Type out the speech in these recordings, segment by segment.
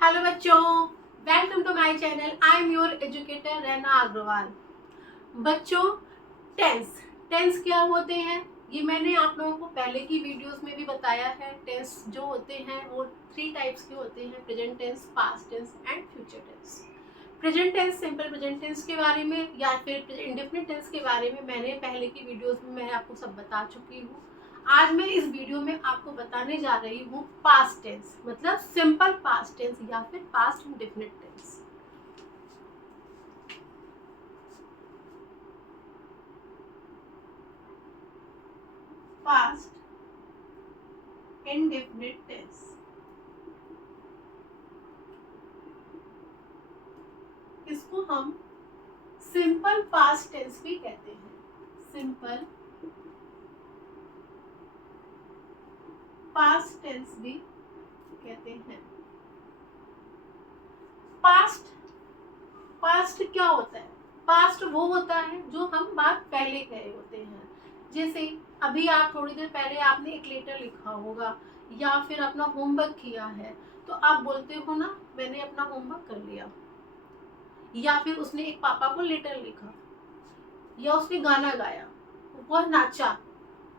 Hello बच्चों, welcome to my channel. I am your educator Raina Agarwal. बच्चों, tense tense क्या होते हैं ये मैंने आप लोगों को पहले की वीडियोस में भी बताया है। टेंस जो होते हैं वो 3 टाइप्स के होते हैं: present tense, past tense and future tense. Present tense, simple present tense के बारे में या फिर इंडेफिनिट टेंस के बारे में मैंने पहले की वीडियोस में मैं आपको सब बता चुकी हूँ। आज मैं इस वीडियो में आपको बताने जा रही हूँ पास्ट टेंस, मतलब सिंपल पास्ट टेंस या फिर past indefinite tense. Past indefinite tense इसको हम सिंपल पास्ट टेंस भी कहते हैं। सिंपल पास्ट टेंस भी कहते हैं। पास्ट क्या होता है? पास्ट वो होता है जो हम बात पहले कहे होते हैं। जैसे अभी आप थोड़ी देर पहले आपने एक लेटर लिखा होगा या फिर अपना होमवर्क किया है, तो आप बोलते हो ना, मैंने अपना होमवर्क कर लिया। या फिर उसने एक पापा को लेटर लिखा, या उसने गाना गाया, वह नाचा,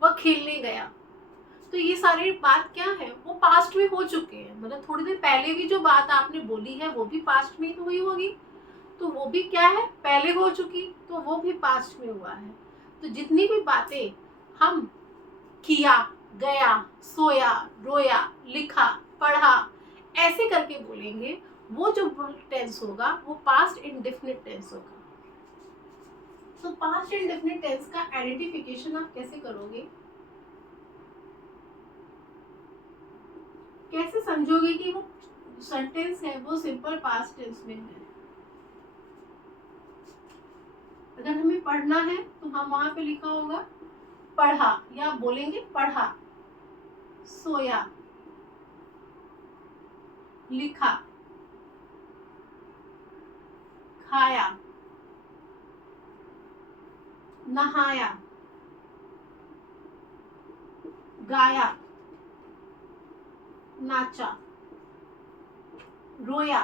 वह खेलने गया। तो ये सारी बात क्या है, वो पास्ट में हो चुके हैं। मतलब थोड़ी देर पहले भी जो बात आपने बोली है वो भी पास्ट में तो हुई होगी, तो वो भी क्या है, पहले हो चुकी, तो वो भी पास्ट में हुआ है। तो जितनी भी बातें हम किया, गया, सोया, रोया, लिखा, पढ़ा, ऐसे करके बोलेंगे, वो जो टेंस होगा वो पास्ट इंडेफिनिट टेंस होगा। तो पास्ट इंडेफिनिट टेंस का आइडेंटिफिकेशन आप कैसे करोगे, कैसे समझोगे कि वो सेंटेंस है वो सिंपल पास्ट टेंस में है? अगर हमें पढ़ना है तो हम वहां पे लिखा होगा पढ़ा, या बोलेंगे पढ़ा, सोया, लिखा, खाया, नहाया, गाया, नाचा, रोया।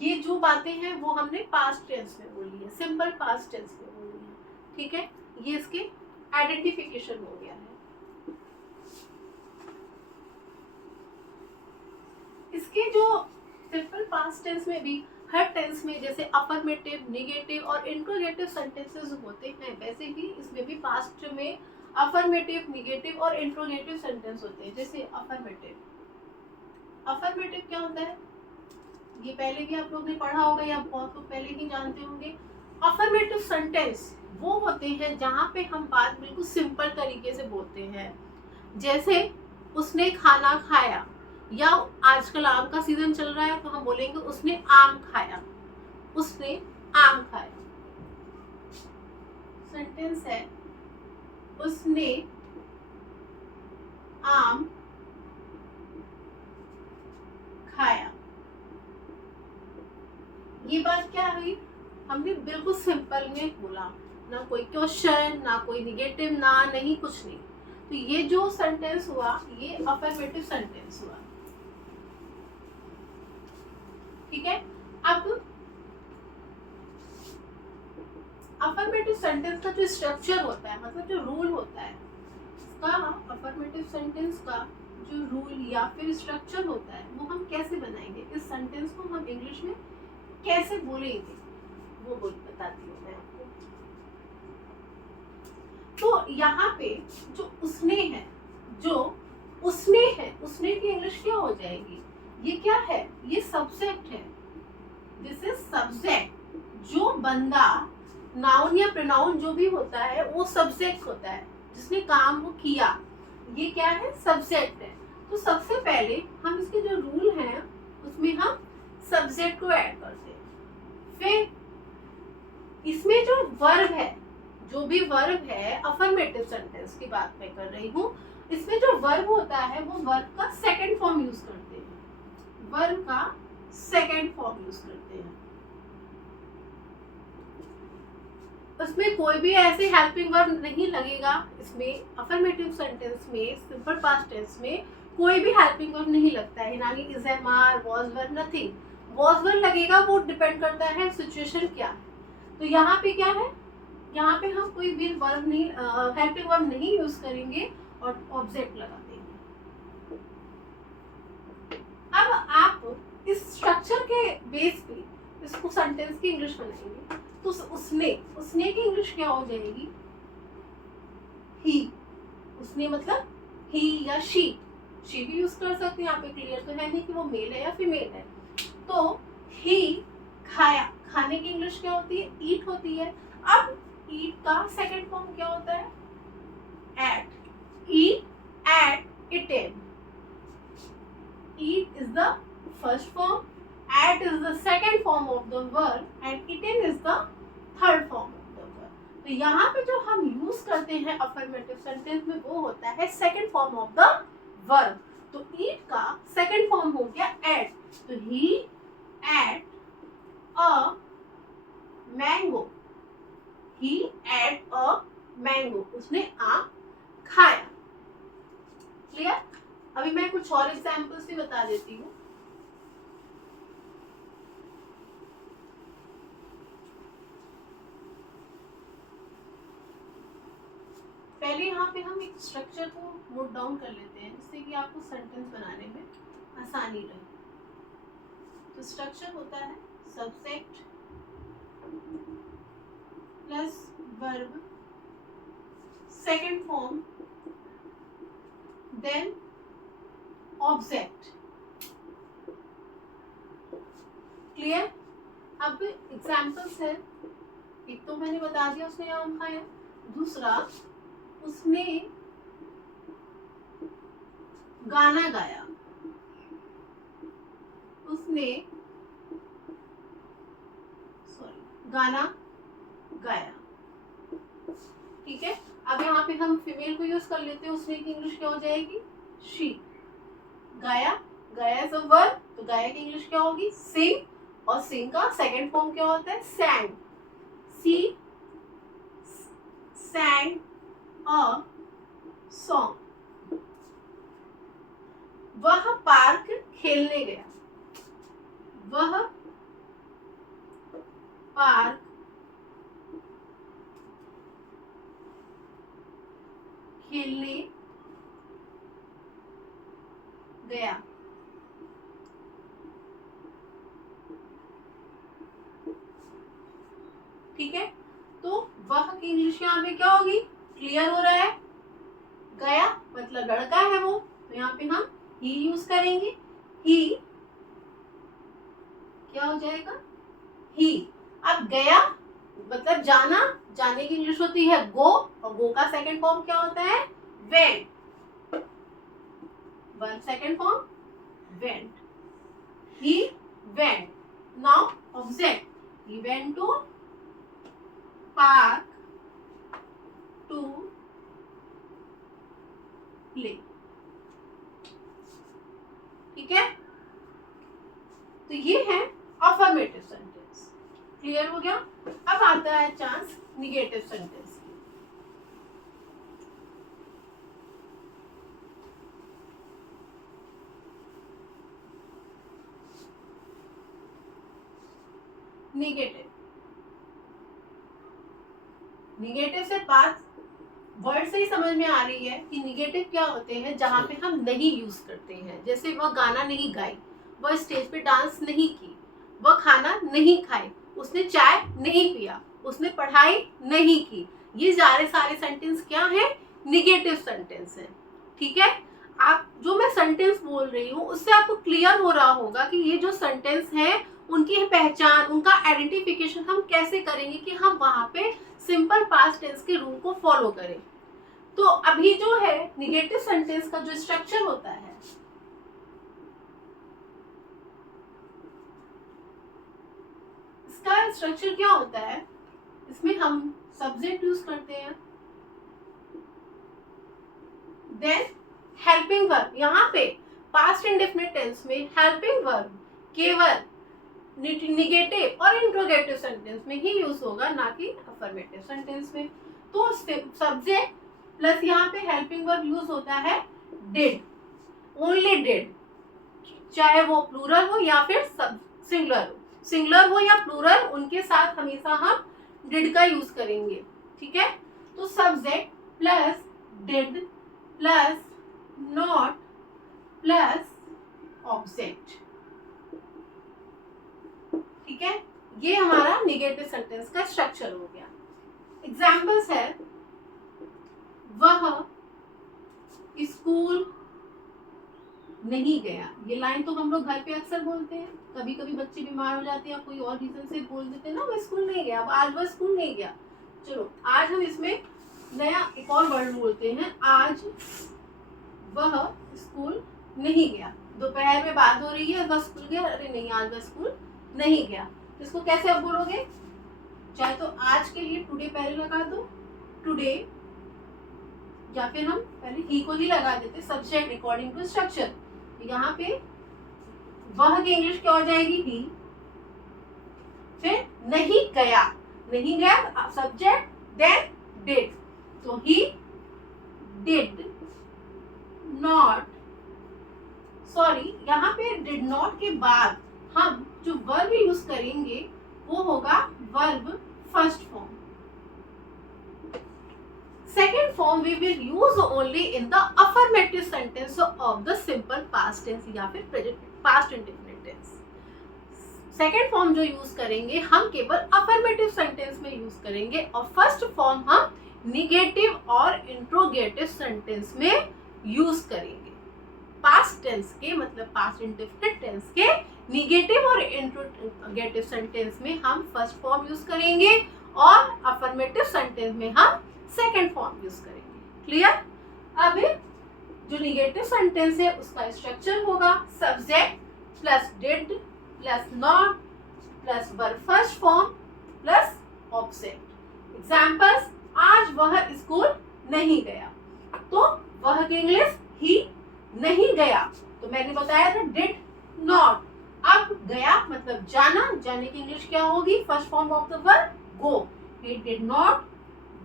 ये जो बातें हैं वो हमने पास्ट टेंस में बोली है, सिंपल पास्ट टेंस में बोली है। ठीक है, ये इसके आइडेंटिफिकेशन हो गया है। इसके जो सिंपल पास्ट टेंस में भी हर टेंस में जैसे अफर्मेटिव, नेगेटिव और इंट्रोगेटिव सेंटेंसेस होते हैं, वैसे ही इसमें भी पास्ट में अफर्मेटिव, नेगेटिव और इंट्रोगेटिव सेंटेंस होते हैं। जैसे अफर्मेटिव क्या होता है, ये पहले भी आप लोग ने पढ़ा होगा या बहुत लोग पहले ही जानते होंगे। अफर्मेटिव सेंटेंस वो होते हैं जहाँ पे हम बात बिल्कुल सिंपल तरीके से बोलते हैं। जैसे उसने खाना खाया, या आजकल आम का सीजन चल रहा है तो हम बोलेंगे उसने आम खाया, उसने आम खाया। सेंटेंस है उसने आम खाया। ये बात क्या हुई, हमने बिल्कुल सिंपल में बोला, ना कोई क्वेश्चन, ना कोई निगेटिव, ना नहीं, कुछ नहीं। तो ये जो सेंटेंस हुआ ये अफर्मेटिव सेंटेंस हुआ। ठीक है, अब अफर्मेटिव सेंटेंस का जो स्ट्रक्चर होता है, मतलब जो रूल होता है इसका, अफर्मेटिव सेंटेंस का जो रूल या फिर स्ट्रक्चर होता है वो हम कैसे बनाएंगे, इस सेंटेंस को हम इंग्लिश में कैसे बोलेंगे, वो बताती हूँ मैं आपको। तो यहाँ पे जो उसने है, उसने की इंग्लिश क्या हो जाएगी, ये क्या है, ये सब्जेक्ट है। This is subject. जो बंदा, नाउन या प्रोनाउन जो भी होता है वो सब्जेक्ट होता है, जिसने काम वो किया, ये क्या है, सब्जेक्ट है। तो सबसे पहले हम इसके जो रूल हैं उसमें हम सब्जेक्ट को ऐड करते हैं। फिर इसमें जो वर्ब है, जो भी वर्ब है, अफर्मेटिव सेंटेंस की बात मैं कर रही हूँ, इसमें जो वर्ब होता है वो वर्ब का सेकंड फॉर्म यूज करते हैं। वर्ब का सेकंड फॉर्म यूज करते हैं। उसमें कोई भी ऐसे हेल्पिंग वर्ब नहीं लगेगा। इसमें अफर्मेटिव सेंटेंस में, सिंपल पास्ट टेंस में कोई भी हेल्पिंग वर्ब नहीं लगता है, ना कि is am are, was were, nothing. Was were लगेगा, वो डिपेंड करता है सिचुएशन क्या है। तो यहाँ पे क्या है, यहाँ पे हम कोई भी वर्ब नहीं, हेल्पिंग वर्ब नहीं यूज करेंगे और ऑब्जेक्ट लगा देंगे। अब आप इस स्ट्रक्चर के बेस पे इसको सेंटेंस की इंग्लिश बनाएंगे। तो उसने की इंग्लिश क्या हो जाएगी, ही। उसने मतलब ही या शी भी यूज कर सकते हैं। यहाँ पे क्लियर तो है नहीं कि वो मेल है या फीमेल है। तो ही खाया, खाने की इंग्लिश क्या होती है, ईट होती है। अब ईट का सेकंड फॉर्म क्या होता है, ate. Eat, ate, eaten. Eat is the first form, ate is the second form of the verb and eaten is the third form of the verb. तो यहाँ पे जो हम यूज करते हैं अफर्मेटिव सेंटेंस में वो होता है second form of the verb. तो ईट का सेकंड फॉर्म हो गया एट। तो he ate a mango, he ate a mango, उसने आम खाया। क्लियर। अभी मैं कुछ और एग्जांपल्स भी बता देती हूँ। पहले यहाँ पे हम एक स्ट्रक्चर को नोट डाउन कर लेते हैं जिससे कि आपको सेंटेंस बनाने में आसानी रहे। तो स्ट्रक्चर होता है subject plus verb, second form, then object. Clear. अब एग्जांपल्स है, एक तो मैंने बता दिया उसने आम खाया, दूसरा उसने गाना गाया, उसने गाना गाया। ठीक है। अब यहाँ पे हम फीमेल को यूज कर लेते हैं। उसने की इंग्लिश क्या हो जाएगी, शी। गाया, गाया इज अ वर्ब, तो गाया की इंग्लिश क्या होगी, सिंग। और सिंग का सेकंड फॉर्म क्या होता है, सैंग। सी सैंग अ सॉन्ग। वह पार्क खेलने गया, वह पार्क खेलने गया। ठीक है। तो वह की इंग्लिश यहाँ पे क्या होगी, क्लियर हो रहा है, गया मतलब लड़का है वो, तो यहाँ पे हम ही यूज करेंगे। ही क्या हो जाएगा, ही। अब गया मतलब जाना, जाने की इंग्लिश होती है गो, और गो का सेकंड फॉर्म क्या होता है, went. One second form went, he went. Now object, he went to park to play। ठीक है। तो ये है अफर्मेटिव सेंटेंस। क्लियर हो गया। अब आता है चांस निगेटिव सेंटेंस की। निगेटिव, निगेटिव से बात वर्ड से ही समझ में आ रही है कि निगेटिव क्या होते हैं, जहाँ पे हम नहीं यूज करते हैं। जैसे वह गाना नहीं गाई, वह स्टेज पे डांस नहीं की, वह खाना नहीं खाई, उसने चाय नहीं पिया, उसने पढ़ाई नहीं की। ये सारे सेंटेंस क्या है, निगेटिव सेंटेंस है। ठीक है। आप जो मैं सेंटेंस बोल रही हूँ उससे आपको क्लियर हो रहा होगा कि ये जो सेंटेंस है उनकी पहचान, उनका आइडेंटिफिकेशन हम कैसे करेंगे कि हम वहां पे सिंपल पास्ट टेंस के रूल को फॉलो करें। तो अभी जो है निगेटिव सेंटेंस का जो स्ट्रक्चर होता है, इसका स्ट्रक्चर क्या होता है, इसमें हम सब्जेक्ट यूज करते हैं, देन हेल्पिंग वर्ब। यहाँ पे पास्ट इंडेफिनिट टेंस में हेल्पिंग वर्ब केवल निगेटिव और इंट्रोगेटिव सेंटेंस में ही यूज होगा, ना कि अफर्मेटिव सेंटेंस में। तो सब्जेक्ट प्लस यहाँ पे हेल्पिंग वर्ब यूज होता है डिड। ओनली डिड, चाहे वो प्लूरल हो या फिर सिंगुलर हो या प्लूरल, उनके साथ हमेशा हम डिड का यूज करेंगे, ठीक है। तो subject plus did plus not plus object, ठीक है। ये हमारा निगेटिव सेंटेंस का स्ट्रक्चर हो गया। एग्जाम्पल्स है, वह स्कूल नहीं गया। ये लाइन तो हम लोग घर पे अक्सर बोलते हैं, कभी कभी बच्चे बीमार हो जाते हैं या कोई और रीजन से बोल देते हैं ना, वह स्कूल नहीं गया, आज वह स्कूल नहीं गया। चलो आज हम इसमें नया एक और वर्ड बोलते हैं, आज वह स्कूल नहीं गया। दोपहर में बात हो रही है, वह स्कूल गया, अरे नहीं आज वह स्कूल नहीं गया। इसको कैसे आप बोलोगे, चाहे तो आज के लिए टुडे पहले लगा दो, टुडे, या फिर हम पहले ही को ही लगा देते सब्जेक्ट अकॉर्डिंग टू स्ट्रक्चर। यहाँ पे वह की इंग्लिश क्या हो जाएगी, ही। फिर नहीं गया, नहीं गया सब्जेक्ट, देन डिड, तो ही डिड नॉट, सॉरी यहाँ पे डिड नॉट के बाद हम जो वर्ब यूज करेंगे वो होगा verb first form. Second form we will use only in the affirmative sentence of the simple past tense या फिर present past indefinite tense। Second form जो यूज करेंगे हम केवल अफर्मेटिव सेंटेंस में यूज करेंगे, और फर्स्ट फॉर्म हम निगेटिव और इंट्रोगेटिव सेंटेंस में यूज करेंगे। पास्ट टेंस के मतलब पास्ट इंडेफिनिट टेंस के निगेटिव और इंट्रोगेटिव सेंटेंस में हम फर्स्ट फॉर्म यूज करेंगे, और अफर्मेटिव सेंटेंस में हम सेकेंड फॉर्म यूज करेंगे। क्लियर। अब जो निगेटिव सेंटेंस है उसका स्ट्रक्चर होगा subject plus did plus not plus verb first form plus object. Examples, आज वह स्कूल नहीं गया, तो वह की इंग्लिश ही नहीं गया, तो मैंने बताया था डिड नॉट। अब गया मतलब जाना, जाने की इंग्लिश क्या होगी, first form of the verb go, he did not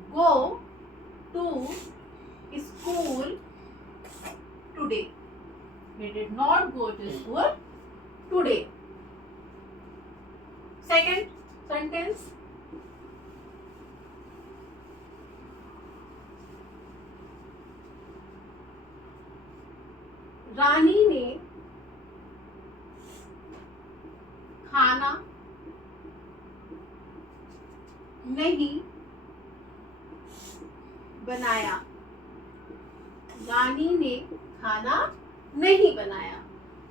go to school today, he did not go to school today। Second sentence, रानी ने खाना नहीं बनाया, रानी ने खाना नहीं बनाया,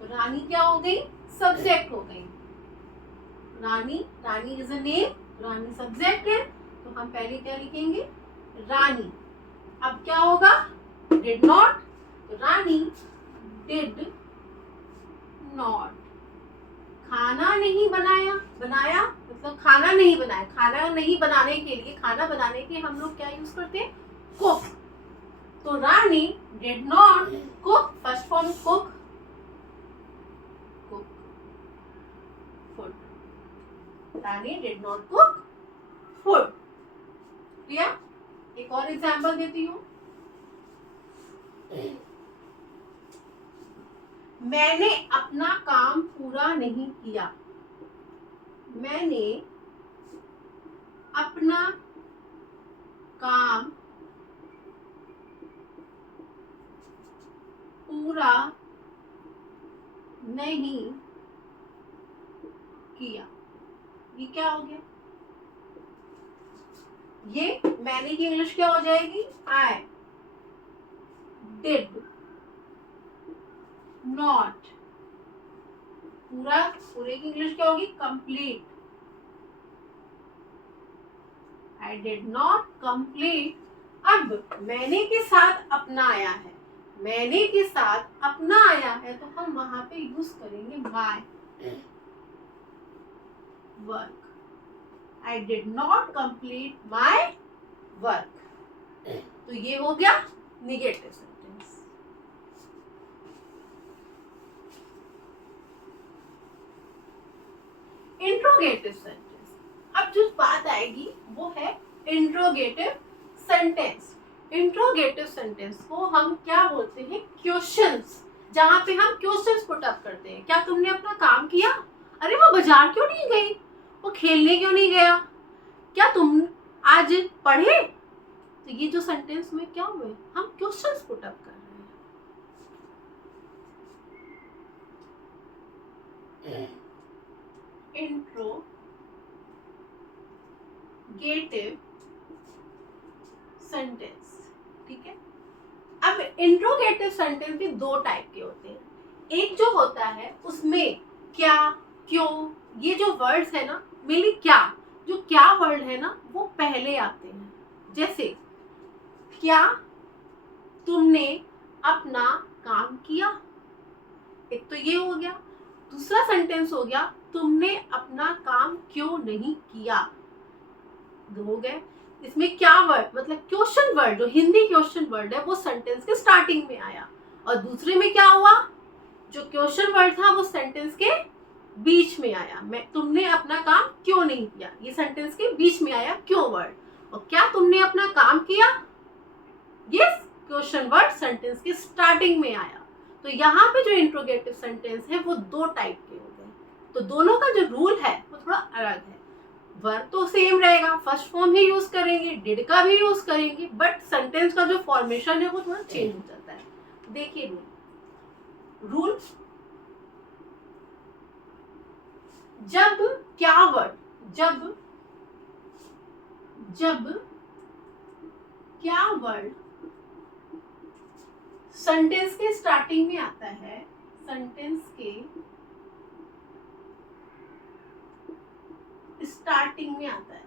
तो रानी क्या हो गई, सब्जेक्ट हो गई। Rani, Rani is a name, Rani subject है, तो हम पहले क्या लिखेंगे, रानी। अब क्या होगा, डिड नॉट, तो रानी डिड नॉट खाना नहीं बनाया, बनाया मतलब खाना नहीं बनाया, खाना नहीं बनाने के लिए, खाना बनाने के हम लोग क्या यूज करते हैं, कुक, तो Rani did not cook, first form cook, cook food, Rani did not cook food. Clear. एक और एग्जांपल देती हूँ, मैंने अपना काम पूरा नहीं किया, मैंने अपना काम पूरा नहीं किया, ये क्या हो गया, ये मैंने की इंग्लिश क्या हो जाएगी, आई डिड नॉट, पूरा, पूरे की इंग्लिश क्या होगी, complete, I did not complete. अब मैंने के साथ अपना आया है, मैंने के साथ अपना आया है, तो हम वहां पे यूज करेंगे my work, I did not complete my work, तो ये हो गया निगेटिव सेंटेंस। इंट्रोगेटिव सेंटेंस, अब जो बात आएगी वो है इंट्रोगेटिव सेंटेंस। इंट्रोगेटिव सेंटेंस को हम क्या बोलते हैं, क्वेश्चंस। जहाँ पे हम क्वेश्चंस पुट अप करते हैं। क्या तुमने अपना काम किया? अरे वो बाजार क्यों नहीं गई? वो खेलने क्यों नहीं गया? क्या तुम आज पढ़े? तो ये जो सेंटेंस में क्या हुए, हम क्वेश्चंस पुट अप कर रहे हैं। इंट्रोगेटिव सेंटेंस, ठीक है। अब इंट्रोगेटिव सेंटेंस भी दो टाइप के होते हैं। एक जो होता है उसमें क्या, क्यों, ये जो वर्ड्स है ना, मेनली क्या, जो क्या वर्ड है ना वो पहले आते हैं। जैसे क्या तुमने अपना काम किया, एक तो ये हो गया। दूसरा सेंटेंस हो गया तुमने अपना काम क्यों नहीं किया, दो हो गए। इसमें क्या वर्ड मतलब क्वेश्चन वर्ड, जो हिंदी क्वेश्चन वर्ड है वो सेंटेंस के स्टार्टिंग में आया, और दूसरे में क्या हुआ, जो क्वेश्चन वर्ड था वो सेंटेंस के बीच में आया। मैं तुमने अपना काम क्यों नहीं किया, ये सेंटेंस के बीच में आया क्यों वर्ड, और क्या तुमने अपना काम किया, ये क्वेश्चन वर्ड सेंटेंस के स्टार्टिंग में आया। तो यहाँ पे जो इंट्रोगेटिव सेंटेंस है वो दो टाइप के हो गए। तो दोनों का जो रूल है वो थोड़ा अलग है। वर्ब तो सेम रहेगा, फर्स्ट फॉर्म ही यूज करेंगे, डिड का भी यूज करेंगे, बट सेंटेंस का जो फॉर्मेशन है वो थोड़ा चेंज हो जाता है। देखिए रूल, जब क्या वर्ड, जब क्या वर्ड सेंटेंस के स्टार्टिंग में आता है, सेंटेंस के स्टार्टिंग में आता है,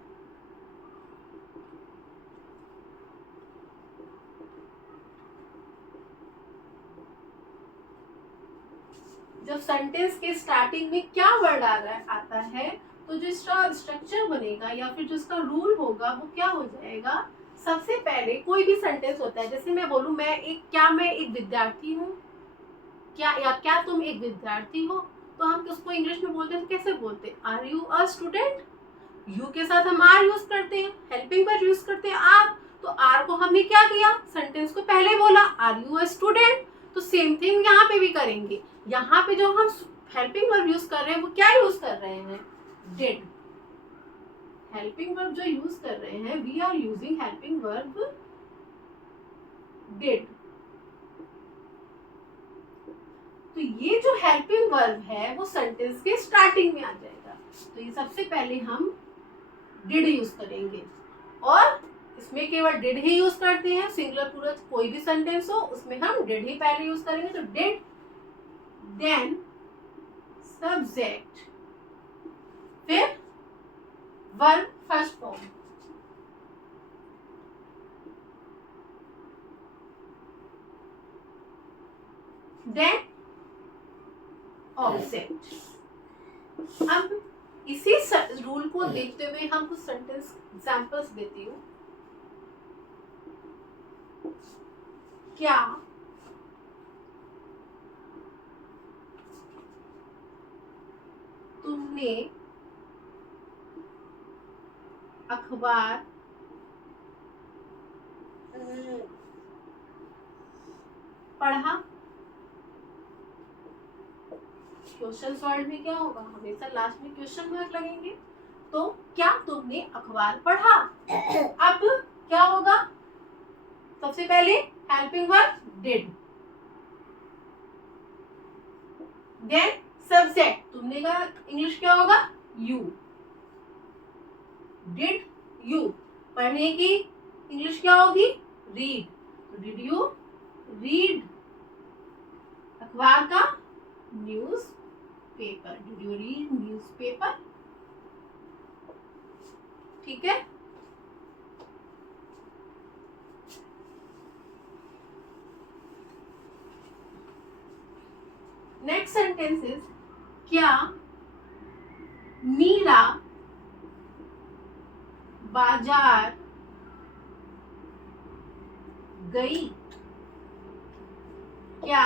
जब सेंटेंस के स्टार्टिंग में क्या वर्ड आता है तो जो इसका स्ट्रक्चर बनेगा या फिर जो इसका रूल होगा वो क्या हो जाएगा। सबसे पहले कोई भी सेंटेंस होता है, जैसे मैं बोलूं मैं एक विद्यार्थी हूँ, क्या, या क्या तुम एक विद्यार्थी हो, तो हम उसको इंग्लिश में बोलते हैं, कैसे बोलते हैं, are you a student. You के साथ हम आर यूज करते हैं, हेल्पिंग वर्ब यूज करते हैं आर, तो आर को हमने क्या किया, सेंटेंस को पहले बोला आर यू अ स्टूडेंट। तो सेम थिंग यहाँ पे भी करेंगे। यहाँ पे जो हम हेल्पिंग वर्ब यूज कर रहे हैं वो क्या यूज कर रहे हैं, डिड। हेल्पिंग वर्ब जो यूज कर रहे हैं, we are using helping verb did. तो ये जो हेल्पिंग वर्ब है वो सेंटेंस के स्टार्टिंग में आ जाएगा। तो ये सबसे पहले हम डिड यूज करेंगे, और इसमें केवल डिड ही यूज करते हैं। सिंगुलर प्लूरल कोई भी सेंटेंस हो उसमें हम डिड ही पहले यूज करेंगे। तो डिड, देन सब्जेक्ट, फिर verb first form, then object. अब इसी रूल को देखते हुए हम कुछ सेंटेंस एग्जांपल्स देती हूँ। क्या तुमने अखबार पढ़ा। क्वेश्चन वर्ड में क्या होगा, हमेशा लास्ट में क्वेश्चन मार्क लगेंगे। तो क्या तुमने अखबार पढ़ा, अब क्या होगा, सबसे पहले helping verb did, then subject, तुमने का इंग्लिश क्या होगा, यू, डिड यू, पढ़ने की इंग्लिश क्या होगी, रीड, तो डिड यू रीड अखबार का, news paper, did you read news paper. ठीक है, नेक्स्ट सेंटेंस इज क्या मीरा बाजार गई, क्या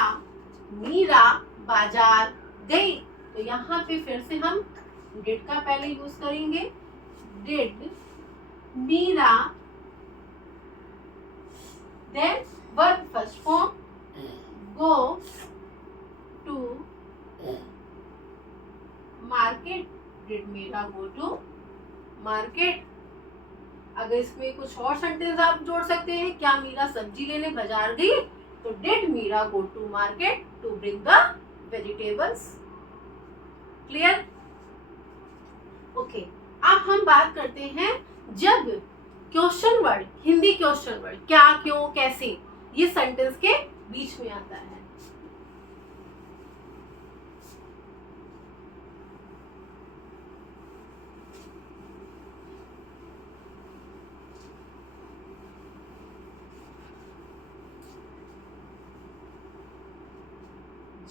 मीरा बाजार गई। तो यहाँ पे फिर से हम डिड का पहले यूज करेंगे, did Meera, then verb first form go, did Meera go to market. अगर इसमें कुछ और सेंटेंस आप जोड़ सकते हैं, क्या मीरा सब्जी लेने बाजार गई, तो did Meera go to market to bring the vegetables. Clear? Okay, अब हम बात करते हैं जब question word, Hindi question word क्या, क्यों, कैसे, ये सेंटेंस के बीच में आता है।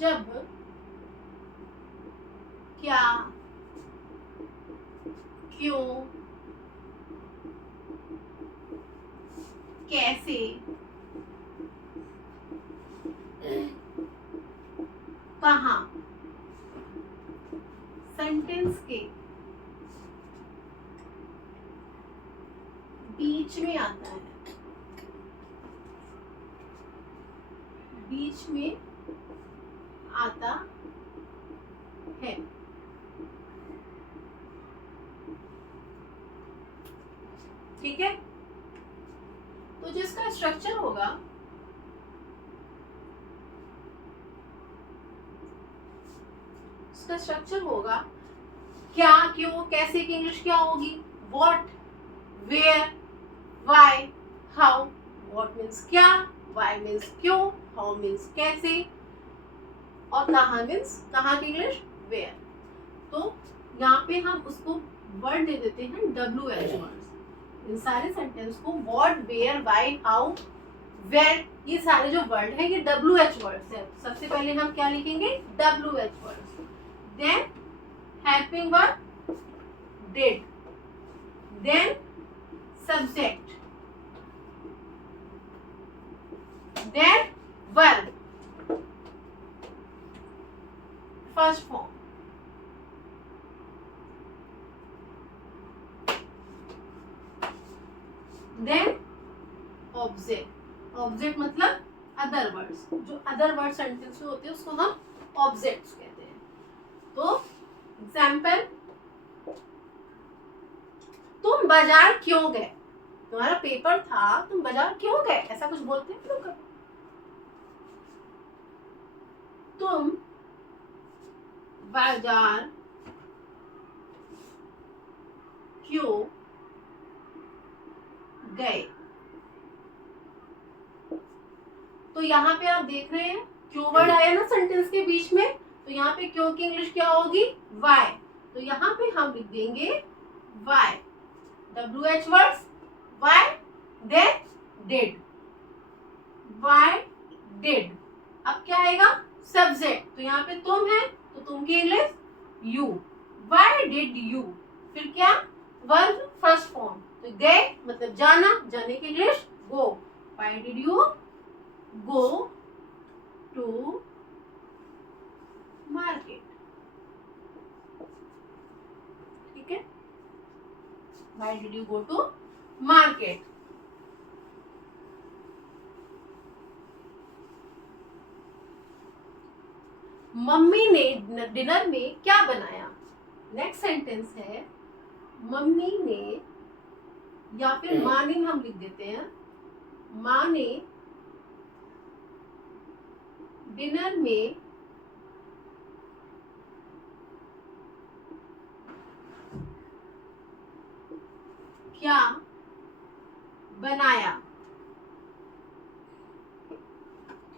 जब, क्या, क्यों, कैसे, कहाँ सेंटेंस के बीच में आता है, बीच में आता है। ठीक है, तो जिसका स्ट्रक्चर होगा, उसका स्ट्रक्चर होगा क्या, क्यों, कैसे की इंग्लिश क्या होगी, what, where, why, how. What means क्या, व्हाई मीन्स क्यों, हाउ मीन्स कैसे, और कहाँ मीन्स कहाँ की इंग्लिश वेयर। तो यहाँ पे हम उसको वर्ड दे देते हैं WH वर्ड्स। इन सारे सेंटेंस को what, where, why, how, where, ये सारे जो वर्ड है ये WH वर्ड्स है। सबसे पहले हम क्या लिखेंगे, WH words, then helping verb did, then subject, then verb first form, then object. Object मतलब अदर वर्ड्स, जो अदर वर्ड सेंटेंस में होते हैं उसको हम ऑब्जेक्ट्स कहते हैं। तो एग्जाम्पल, तुम बाजार क्यों गए, तुम्हारा पेपर था, तुम बाजार क्यों गए, ऐसा कुछ बोलते हैं लोग। तुम बाजार क्यों गए। तो यहाँ पे आप देख रहे हैं क्यों वर्ड आया ना सेंटेंस के बीच में, तो यहाँ पे क्यों की इंग्लिश क्या होगी, वाई। तो यहाँ पे हम लिख देंगे why, WH words, why, then did, why did. अब क्या आएगा, सब्जेक्ट। तो यहाँ पे तुम है तो तुम की English you, Y did you. फिर क्या, वर्ब फर्स्ट फॉर्म, तो गए मतलब जाना, जाने की English go, why did you go to market. ठीक है, why did you go to market. Mummy ने डिनर में क्या बनाया। नेक्स्ट सेंटेंस है मम्मी ने, या फिर माँ ने हम लिख देते हैं, माँ ने डिनर में क्या बनाया।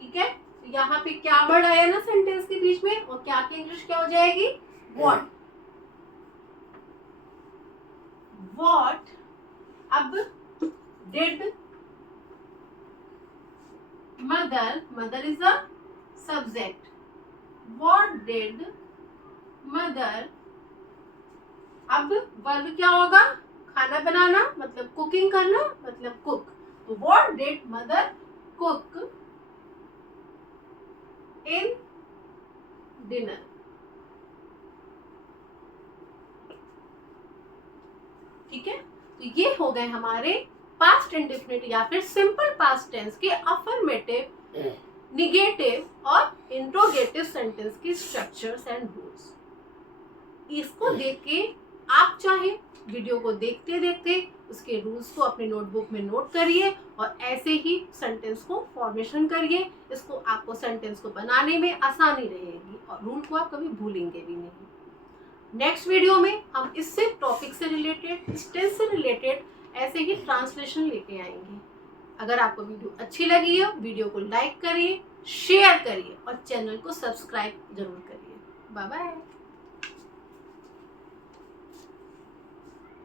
ठीक है, तो यहाँ पे क्या वर्ड आया ना सेंटेंस के बीच में, और क्या की इंग्लिश क्या हो जाएगी, व्हाट। व्हाट, अब did mother, mother is a subject, what did mother. अब वर्ब क्या होगा, खाना बनाना मतलब कुकिंग करना मतलब कुक, तो what did mother cook in dinner. ठीक है, तो ये हो गए हमारे पास्ट इंडेफिनिट या फिर सिंपल पास्ट टेंस के अफर्मेटिव, निगेटिव और इंट्रोगेटिव सेंटेंस की स्ट्रक्चर्स एंड रूल्स। इसको देख के आप चाहे वीडियो को देखते देखते उसके रूल्स को अपने नोटबुक में नोट करिए और ऐसे ही सेंटेंस को फॉर्मेशन करिए। इसको आपको सेंटेंस को बनाने में आसानी रहेगी और रूल को आप कभी भूलेंगे भी नहीं। नेक्स्ट वीडियो में हम इससे टॉपिक से रिलेटेड, टेंस से रिलेटेड ऐसे ही ट्रांसलेशन लेके आएंगे। अगर आपको वीडियो अच्छी लगी है, वीडियो को लाइक करिए, शेयर करिए और चैनल को सब्सक्राइब जरूर करिए। Bye bye.